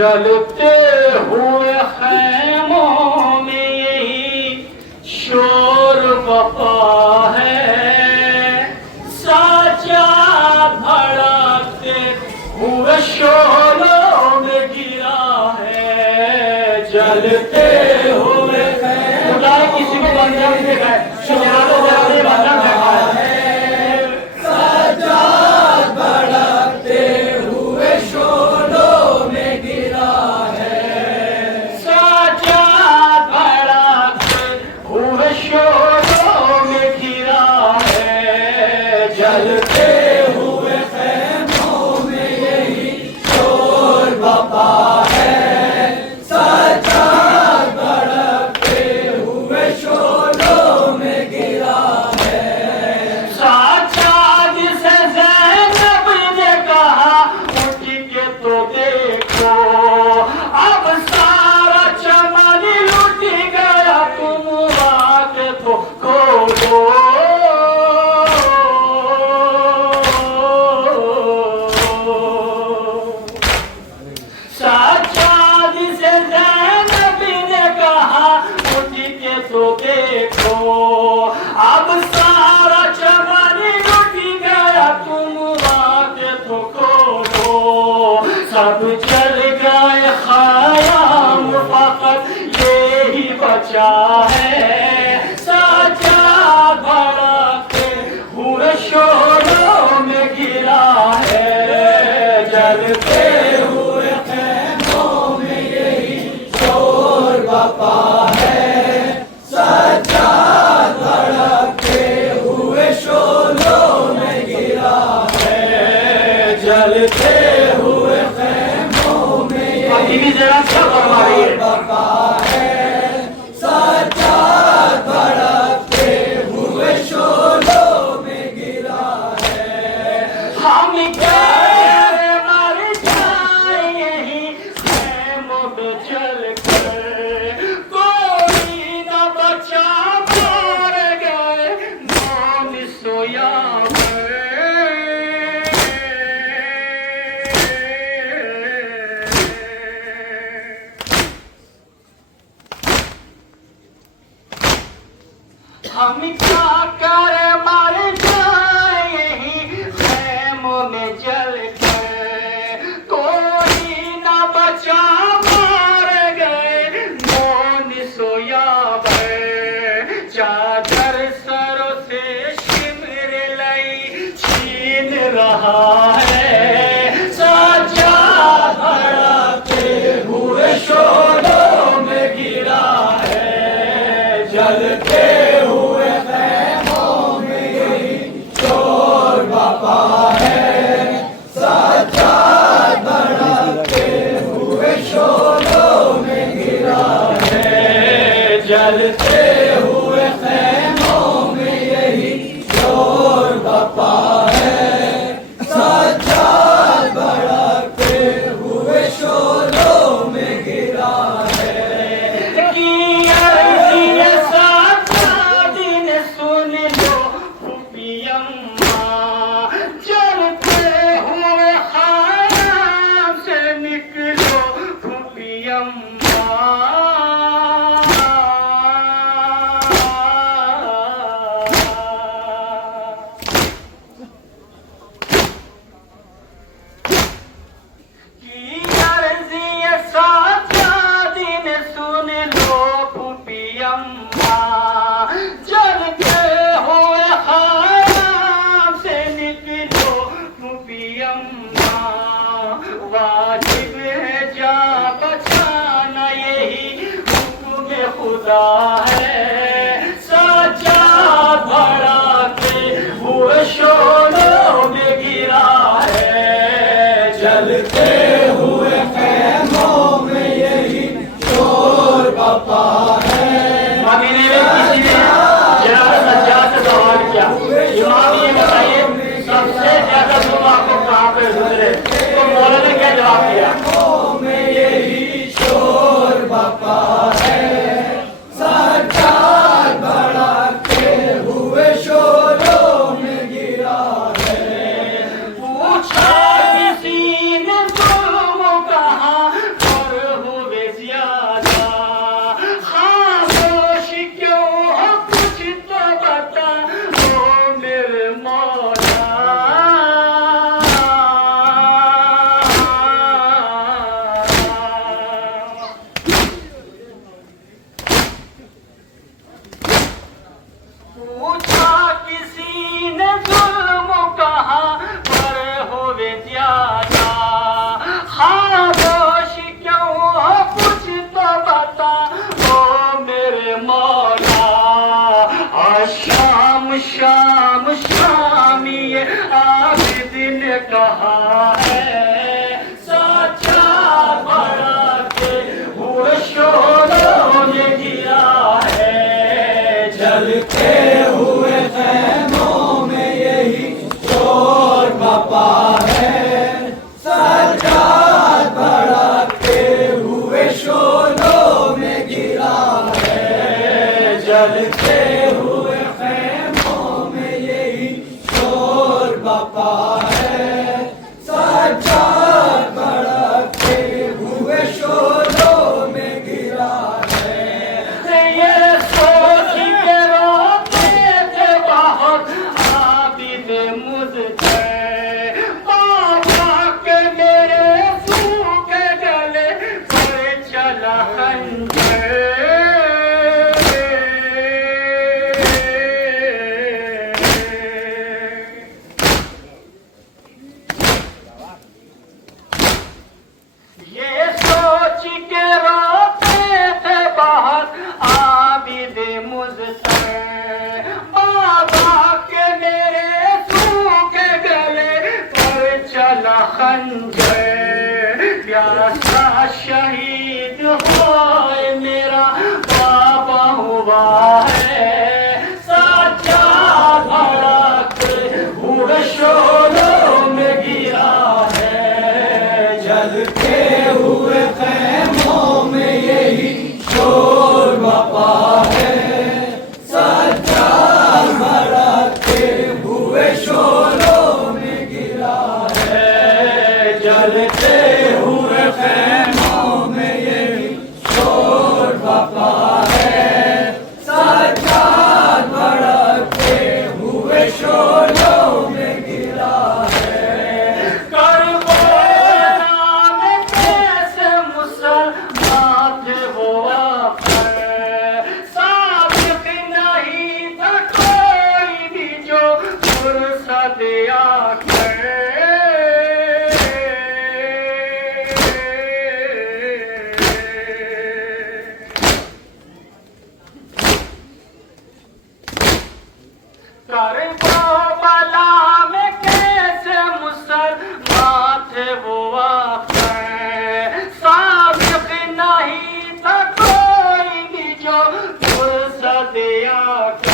जलते हुए खैमों में यही शोर बपा है, साचा धड़कते हुए शोरों में गिरा है। जलते हुए खुदा किसी को बंदा नहीं देखा है, शुमार को जलाने वाला देखा है। सब चल गए खयाम, फकत यही बचा है। साचा धड़कते हुए शोरों में गिरा है। जलते हुए खैमों में यही शोर बपा है। साचा धड़कते हुए शोरों में गिरा है। जलते जरा क्या फरमा रही है, साचा धड़कते हुए शोरों में गिरा है। हम क्या मर जाए यही खैमों में जल कर, कोई न बचा मर गए मौन सोया। हम क्या कर मर जाए यही खैमों में जल कर, कोई न बचा मर गए मौन सोया है। चादर सरों से शिमर लई छीन रहा है। साचा धड़कते हुए शोरों में गिरा है। जलते जलते हुए खैमों में यही शोर बपा है। साचा धड़कते हुए शोरों में गिरा है। कि अर्ज़ी साचा दिन सुन लो खुफियम्मा, जलते हुए खयाम से निकलो खुफियम्मा। जलते हुए खयाम से निकलो खुफियम्मा। वाजिब है जा बचाना यही हुक्म खुदा है। साचा धड़कते हुए शोरों में गिरा है। जलते हुए खैमों में यही शोर बपा है। इमाम ये बताइए सबसे ज्यादा लोग आपको कहाँ पे गुजरे, तो मौला ने क्या जवाब दिया? में यही शोर बपा है। साचा धड़कते हुए शोरों में गिरा जलते हुए खेमों में यही शोर बपा है, सज्जाद भड़कते हुए शोरों में गिरा है। ये सोच के रोते थे बहुत आबिद मुझसे, बाबा के मेरे सूखे गले पर चला खंजर। ये सोच के रोते थे बहुत आबिद मुझसे, बाबा के मेरे सूखे गले पर चला खंजर। प्यासा शहीद होए मेरा बाबा हुआ है, सज्जाद भड़कते हुए शोरों में गिरा है। जलते हुए खेमों में यही शोर बपा है, सज्जाद भड़कते हुए शोरों में गिरा है। जलते हुए खेमों में यही शोर बपा है, सज्जाद भड़कते हुए शोरों में गिरा है। करबला में कैसे मुसलमान थे वो आखिर, साबिक नहीं था कोई भी जो फुर्सत आखिर। करबला में कैसे मुसलमान थे वो आखिर, साबिक नहीं था कोई भी जो फुर्सत आखिर।